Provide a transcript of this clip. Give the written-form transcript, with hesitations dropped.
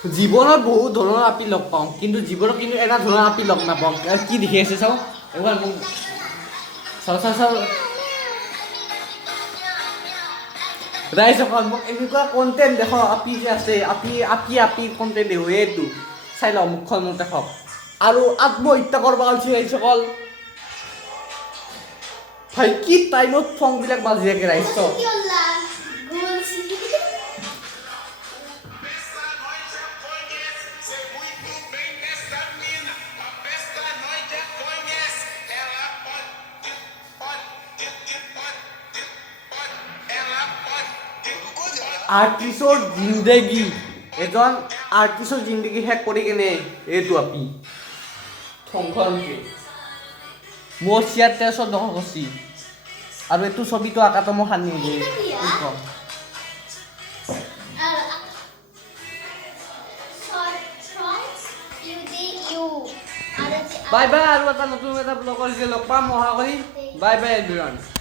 জীৱনত বহুত ধৰণৰ আপি লগ পাওঁ কিন্তু জীৱনত কিন্তু এটা ধৰণৰ আপি লগ নাপাওঁ কি দেখি আছে চাওঁ এবাৰ মোক চাওঁ ৰাইজসকল মোক এনেকুৱা কণ্টেণ্ট দেখ আপি যে আছে আপি কণ্টেণ্ট দেখো এইটো চাই লওঁ মুখখন মোৰ দেখক আৰু আত্মহত্যা কৰিব ওলাইছে ৰাইজসকল ভাই কি টাইমত ফংবিলাক বাজি থাকে ৰাইজ চব আৰ্টিষ্টৰ জিন্দগী এজন আৰ্টিষ্টৰ জিন্দগী শেষ কৰি কেনে এইটো আপি ধ্বংসকে মোৰ চিয়াৰ 1300 দশ কৰিছি আৰু এইটো ছবিটো আকাটো মই সানি দিয়ে বাই বাই আৰু এটা নতুন এটা ব্লগৰ যে লগ পাম অহা কৰি বাই বাই এভৰিৱান